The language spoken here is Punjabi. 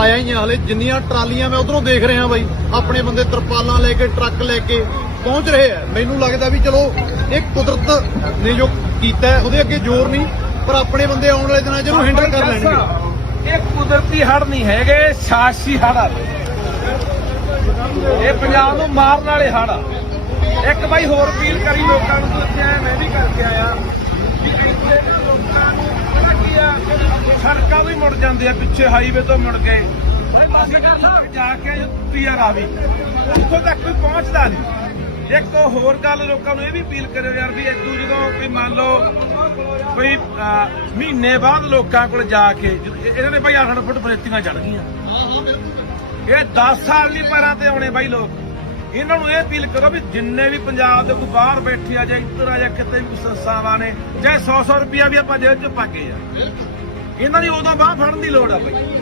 ਆਇਆ ਹੀ ਆ ਹਲੇ, ਜਿੰਨੀਆਂ ਟਰਾਲੀਆਂ ਮੈਂ ਉਧਰੋਂ ਦੇਖ ਰਿਹਾ ਬਾਈ, ਆਪਣੇ ਬੰਦੇ ਤਰਪਾਲਾਂ ਲੈ ਕੇ, ਟਰੱਕ ਲੈ ਕੇ ਪਹੁੰਚ ਰਹੇ ਆ। ਮੈਨੂੰ ਲੱਗਦਾ ਵੀ ਚਲੋ, ਇਹ ਕੁਦਰਤ ਨੇ ਜੋ ਕੀਤਾ ਉਹਦੇ ਅੱਗੇ ਜ਼ੋਰ ਨਹੀਂ, ਪਰ ਆਪਣੇ ਬੰਦੇ ਆਉਣ ਵਾਲੇ ਦਿਨਾਂ 'ਚ ਇਹਨੂੰ ਹੈਂਡਲ ਕਰ ਲੈਣਗੇ। ਇਹ ਕੁਦਰਤੀ ਹੜ ਨਹੀਂ ਹੈਗੇ ਸਾਸੀ ਹੜ ਆ। ਇਹ ਪੰਜਾਬ ਨੂੰ ਮਾਰਨ ਵਾਲੇ ਹੜ ਆ। ਇੱਕ ਬਾਈ ਹੋਰ ਅਪੀਲ ਕਰੀ ਲੋਕਾਂ ਨੂੰ ਤੂੰ ਇੱਥੇ ਆਇਆ ਮੈਂ ਵੀ ਕਰਕੇ ਆਇਆ ਕਿ ਇੱਥੇ ਦੇ ਲੋਕਾਂ ਨੂੰ ਪਤਾ ਕੀ ਆ ਸੜਕਾਂ ਵੀ ਮੁੜ ਜਾਂਦੇ ਆ ਪਿੱਛੇ ਹਾਈਵੇ ਤੋਂ ਮੁੜ ਗਏ ਜਾ ਕੇ ਪੀਆਰ ਆ ਵੀ ਉੱਥੋਂ ਤੱਕ ਕੋਈ ਪਹੁੰਚਦਾ ਨਹੀਂ। ਇੱਕ ਹੋਰ ਗੱਲ ਲੋਕਾਂ ਨੂੰ ਇਹ ਵੀ ਅਪੀਲ ਕਰਿਓ ਯਾਰ ਵੀ ਇਦੋਂ ਜਦੋਂ ਕੋਈ ਮੰਨ ਲਓ ਕੋਈ ਮਹੀਨੇ ਬਾਅਦ ਲੋਕਾਂ ਕੋਲ ਜਾ ਕੇ ਇਹਨਾਂ ਨੇ ਭਾਈ 8 ਫੁੱਟ ਬਰੇਤੀਆਂ ਚੜ ਗਈਆਂ। ਇਹ 10 ਸਾਲ ਨਹੀਂ ਪੈਰਾਂ ਤੇ ਆਉਣੇ ਬਾਈ ਲੋਕ। ਇਹਨਾਂ ਨੂੰ ਇਹ ਅਪੀਲ ਕਰੋ ਵੀ ਜਿੰਨੇ ਵੀ ਪੰਜਾਬ ਦੇ ਕੋਈ ਬਾਹਰ ਬੈਠੇ ਆ ਜਾਂ ਇੱਧਰ ਆ ਜਾਂ ਕਿਤੇ ਵੀ ਕੋਈ ਸੰਸਥਾਵਾਂ ਨੇ, ਚਾਹੇ 100 100 ਰੁਪਿਆ ਵੀ ਆਪਾਂ ਜੇਬ 'ਚ ਪਾ ਕੇ ਆ। ਇਹਨਾਂ ਦੀ ਉਦੋਂ ਬਾਹ ਫੜਨ ਦੀ ਲੋੜ ਆ ਭਾਈ